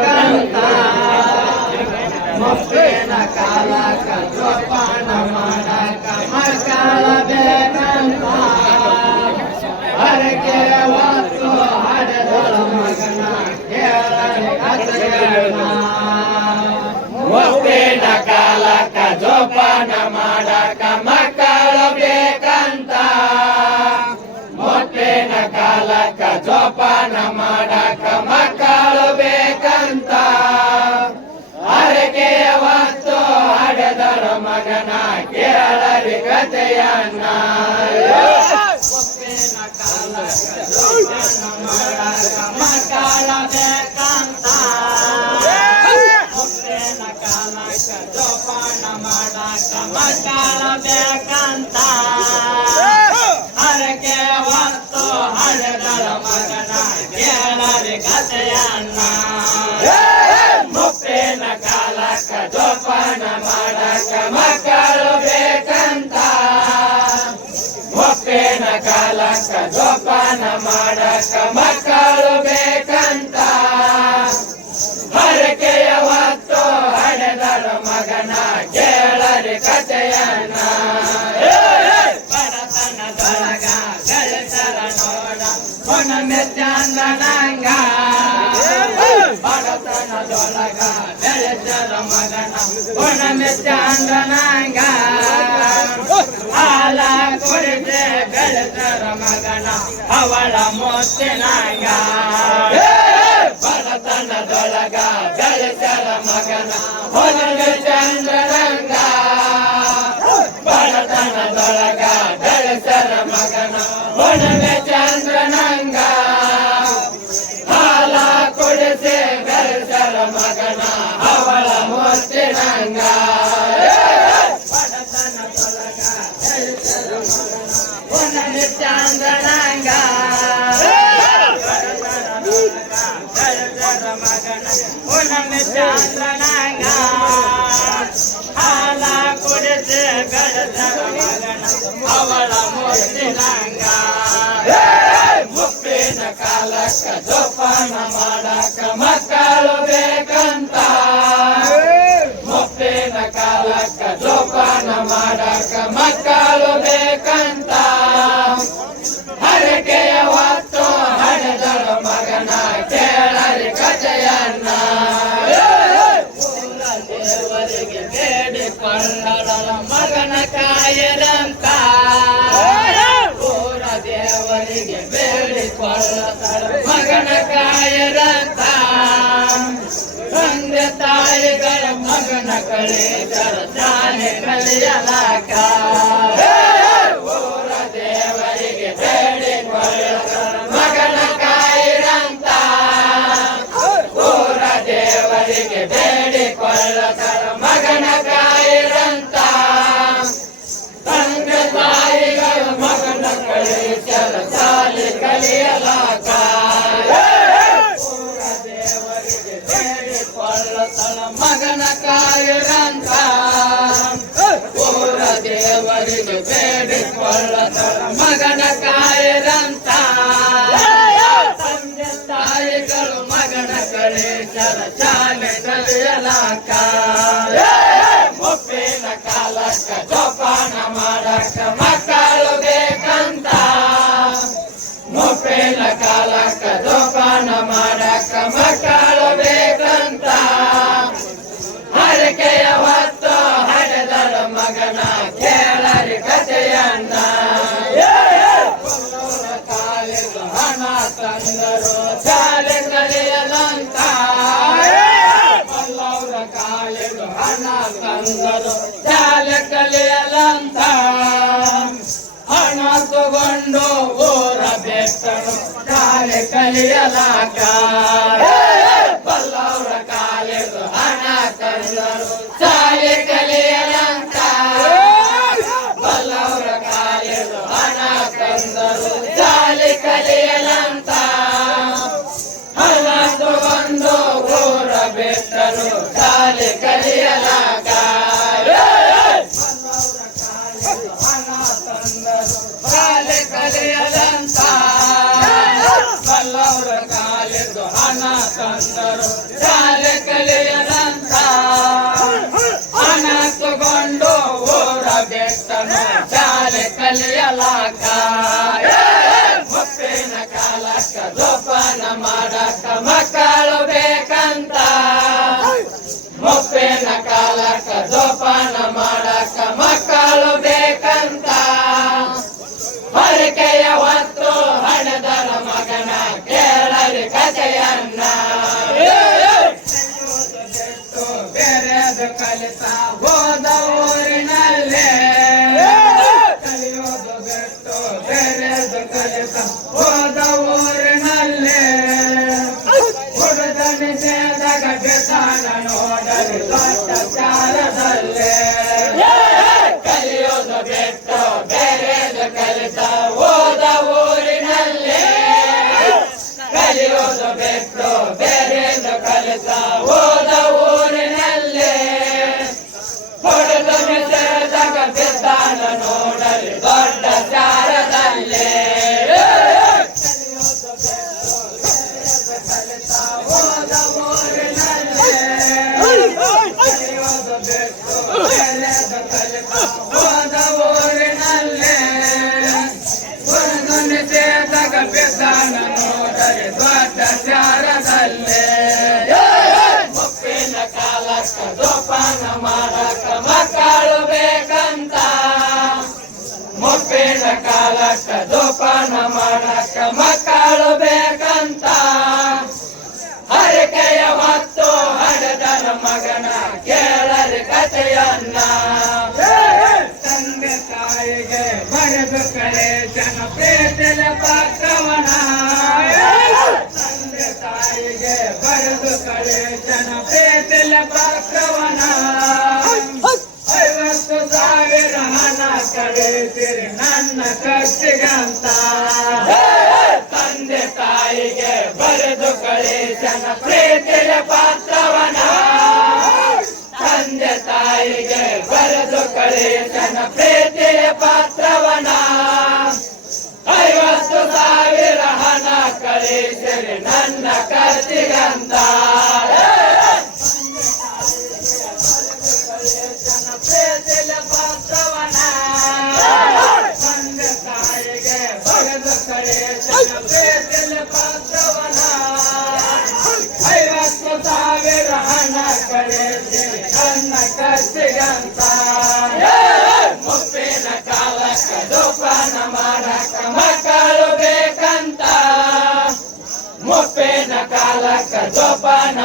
ಬೇಕಂತ ಮುಪ್ಪಿನ ಕಾಲಕ್ಕ ಜೋಪಾನ ಮಾಡಕ ಮಕ್ಕಳ ಬೇಕಂತ ಹರಕೆ ಹೊತ್ತು ಹಡೆದಳ ಮಗನ ಕೇಳರಿ ಕಥೆಗಳನ್ನ ಮುಪ್ಪಿನ ಕಾಲಕ್ಕ ಜೋಪಾನ ಮಾಡಕ ಮಕ್ಕಳು ಬೇಕಂತ ಮುಪ್ಪಿನ ಕಾಲಕ್ಕ ಜೋಪಾನ ಮಾಡಕ ಮಕ್ಕಳು ಬೇಕಂತ ಹರಕೆಯ ಹೊತ್ತು ಹಡೆದಳ ಮಗನ ಕೇಳರಿ ಕಥೆಯನ್ನ ಮುಪ್ಪಿನ ಕಾಲಕ್ಕ ಜೋಪಾನ ಮಾಡಕ ಮಕ್ಕಳ ಬೇಕಂತ ಮುಪ್ಪಿನ ಕಾಲಕ್ಕ ಜೋಪಾನ ಮಾಡಕ ಮಕ್ಕಳ ಬೇಕಂತ ಹರಕೆ ಹೊತ್ತು ಹಡೆದಳ ಮಗನ ಕೇಳರಿ ಕಥೆಯನ್ನ ಮುಪ್ಪಿನ ಕಾಲಕ್ಕ ಜೋಪಾನ ಮಾಡಕ ಮಕ್ಕಳು ಬೇಕಂತ ಮುಪ್ಪಿನ ಕಾಲಕ್ಕ ಜೋಪಾನ ಮಾಡಕ ಮಕ್ಕಳು ಬೇಕಂತ ಹರಕೆಯ ಹೊತ್ತು ಹಡೆದಳ ಮಗನ ಕೇಳರಿ ಕಥೆಯನ್ನ ಬಡತನದೊಳಗ ಗಳಿಸರ ನೋಡ ಹುಣ್ಣಿಮೆ ಚಂದನಂಗ ಬಡತನದೊಳಗ ಬೆಳೆಸರ ಮಗನ ಹುಣ್ಣಿಮೆ ಚಂದನಂಗ ಹಾಲ ಕುಡಿದೆ ಬೆಳೆಸರ ಮಗನ ಅವಳ ಮುತ್ತಿನಂಗ ಬಡತನದೊಳಗ ಬೆಳೆಸರ ಮಗನ ಹುಣ್ಣಿಮೆ ಚಂದ್ರನಂಗ ಬಡತನದೊಳಗ ಬೆಳೆಸರ ಮಗನ ಹುಣ್ಣಿಮೆ ಚಂದ್ರನಂಗ ಹಾಲ ಕುಡಿಸಿ ಬೆಳೆಸರ ಮಗನ ಅವಳ ಮುತ್ತಿನಂಗ ಬಡತನದೊಳಗ ಬೆಳೆಸರ ಮಗನ ಹುಣ್ಣಿಮೆ ಚಂದ್ರನಂಗ ಬೆಳೆಸರ ಮಗನ ಹುಣ್ಣಿಮೆ ಚಂದ್ರನಂಗ ಹಾಲ ಕುಡಿಸಿ ಬೆಳೆಸರ ಮಗನ ಅವಳ ಮುತ್ತಿನಂಗ ಮುಪ್ಪಿನ ಕಾಲಕ್ಕ ಜೋಪಾನ ಮಾಡಕ ಮಕ್ಕಳು ಬೇಕಂತ ಮುಪ್ಪಿನ ಕಾಲಕ್ಕ ಜೋಪಾನ ಮಾಡಕ ಮಕ್ಕಳು ಬೇಕಂತ ಹರಕೆಯ ಹೊತ್ತು ಹಡೆದಳ ಮಗನ ಕೇಳರಿ ಕಥೆಯನ್ನ ದೇವರಿಗೆ ಬೇಡಿಕೊಳ್ಳಳ ಮಗನ ಕಾಯರಂತ ಊರ ದೇವರಿಗೆ ಬೇಡಿಕೊಳ್ಳಳ ಮಗನ ಕಾಯರಂತ ತಂದೆ ತಾಯಿಗಳ ಮಗನ ಕಳಿಸರ ಶಾಲೆ ಕಲಿಯಲಾಕ ಊರ ದೇವರಿಗೆ ಬೇಡಿಕೊಳ್ಳಳ ಮಗನ ಕಾಯಿರಂತ ಊರ ದೇವರಿಗೆ ಬೇಡಿಕೊಳ್ಳತರ ಮಗನ ಕಾಯಿರಂತ ತಂದೆ ತಾಯಿಗಳು ಮಗನ ಕಳಿಸರ ಶಾಲೆ ಕಲಿಯಲಾಕ ಊರ ದೇವರಿಗೆ ಬೇಡಿಕೊಳ್ಳತಳ ಮಗನ ಕಾಯಿರಂತ ಊರ ದೇವರಿಗೆ ಬೇಡಿಕೊಳ್ಳತಳ ಮಗನ ಕಾಯಿರಂತ ತಂದೆ ತಾಯಿಗಳು ಮಗನ ಕಳಿಸರ ಶಾಲೆ ಕಲಿಯಲಾಕ ಮುಪ್ಪಿನ ಕಾಲಕ್ಕ ಜೋಪಾನ ಮಾಡಕ ಮಕ್ಕಳು ಬೇಕಂತ ಮುಪ್ಪಿನ ಕಾಲಕ್ಕ ಜೋಪಾನ ಮಾಡಕ ಮಕ್ಕಳು ಬೇಕಂತ ಹರಕೆಯ ಹೊತ್ತು ಹಡೆದಳ ಮಗನ ಕೇಳರಿ ಕಥೆಯನ್ನ ಕಾಲಿಗೆ ಹಣ ತಂದರು ಶಾಲೆ ಕಲಿಯಲಂತ ಮಲ್ಲವರ ಕಾಲಿಗೆ ಹಣ ತಂದರು ಶಾಲೆ ಕಲಿಯಲಂತ ಹಣ ತಗೊಂಡು ಊರ ಬೆಟ್ಟನು ಶಾಲೆ ಕಲಿಯಲಾಕ ಬಲ್ಲವರ ಕಾಲಿಗೆ ಹಣ ತಂದರು ಶಾಲೆ ಕಲಿಯಲಂತ ಬಲ್ಲವರ ಕಾಲಿಗೆ ಹಣ ತಂದರು ಶಾಲೆ ಕಲಿಯಲಂತ ಹಣ ತಗೊಂಡು ಊರ ಬೆಟ್ಟನು ಶಾಲೆ ಕಲಿಯಲಾಕ ಶಾಲೆ ಕಲಿಯಲಂತ ಬಲ್ಲವರ ಕಾಲಿಗೆ ಹಣ ತಂದರು ಕಲಿಯಲಾಕ ಮುಪ್ಪಿನ ಕಾಲಕ್ಕ ಜೋಪಾನ ಮಾಡಕ ಮಕ್ಕಳು ಬೇಕಂತ ಮುಪ್ಪಿನ ಕಾಲಕ್ಕ ಜೋಪಾನ ಮಾಡಕ ಮಕ್ಕಳು ಬೇಕಂತ ಹರಕೆಯ ಹೊತ್ತು ಹಣದರ ಮಗನ ಕೇಳಲಿ ಕಥೆಯನ್ನ ಬೇರೆದು ಕಲಿತ ಹೋದ ಊರಿನಲ್ಲೇ ಕಲಿಯೋದು ಬಿಟ್ಟು ಬೇರೆದು ಕಲಿತ ಹೋದ ಊರಿನಲ್ಲೇ ಹುಡುಗನಿಸಿದಾಗ ಬಿದ್ದಾನ ನೋಡಲಿ ದೊಡ್ಡ ಚಾರದಲ್ಲೇ ಕಲಿಯೋದು ಬಿಟ್ಟು ಬೇರೆದು ಕಲಿತ ಹೋದ ಊರಿನಲ್ಲೇ ಕಲಿಯೋದು ಬಿಟ್ಟು ಬೇರೆದು ಕಲಿತ ಹೋದ ಊರಿನಲ್ಲೇ ಹುಡುಗನಿಸಿದಾಗ ಬಿದ್ದಾನ ನೋಡಲಿ ದೊಡ್ಡ ಚಾರದಲ್ಲೇ ಹೋದ ಊರಿನಲ್ಲೇ ಕಲಿಯೋದು ಬಿಟ್ಟು ಬೇರೆದು ಕಲಿತ ಹೋದ ಊರಿನಲ್ಲೇ ಹುಡುಗನಿಸಿದಾಗ ಬಿದ್ದಾನ ನೋಡಲಿ ದೊಡ್ಡ ಚಾರದಲ್ಲೇ ಮುಪ್ಪಿನ ಕಾಲಕ್ಕ ಜೋಪಾನ ಮಾಡಕ ಮಕ್ಕಳು ಬೇಕಂತ ಮುಪ್ಪಿನ ಕಾಲಕ್ಕ ಜೋಪಾನ ಮಾಡಕ ಮಕ್ಕಳು ಬೇಕಂತ ಹರಕೆಯ ಹೊತ್ತು ಹಡದನ ಮಗನ ಕೇಳಲಿ ಕಥೆಯನ್ನ ತಂದೆ ತಾಯಿಗೆ ಬರೆದು ಕಳೆ ಜನ ಪ್ರೀತಿಲ ಪಕ್ಕವನ ತಂದೆ ತಾಯಿಗೆ ಬರೆದು ಕಳೆ ಜನ ಪ್ರೀತಿಲ ಪಕ್ಕವನ 50,000 ಹಣ ಕಳಿಸಿರಿ ನನ್ನ ಖರ್ಚಿಗಂತ ತಂದೆ ತಾಯಿಗೆ ಬರೆದು ಕಳಿಸನ ಪ್ರೀತಿಯ ಪಾತ್ರವನ ತಂದೆ ತಾಯಿಗೆ ಬರೆದು ಕಳಿಸನ ಪ್ರೀತಿಯ ಪಾತ್ರವನ 50,000 ಹಣ ಕಳಿಸಿರಿ ನನ್ನ ಖರ್ಚಿಗಂತ ಪ್ರೀತಿಯ ಪಾತ್ರವನ ತಂದೆ ತಾಯಿಗೆ ಬರೆದು ಕಳಿಸನ ಪ್ರೀತಿಯ ಪಾತ್ರವನ 50,000 ಹಣ ಕಳಿಸಿರಿ ನನ್ನ ಖರ್ಚಿಗಂತ ಮುಪ್ಪಿನ ಕಾಲಕ್ಕ ಜೋಪಾನ ಮಾಡಕ ಮಕ್ಕಳು ಬೇಕಂತ ಮುಪ್ಪಿನ ಕಾಲಕ್ಕ ಜೋಪಾನ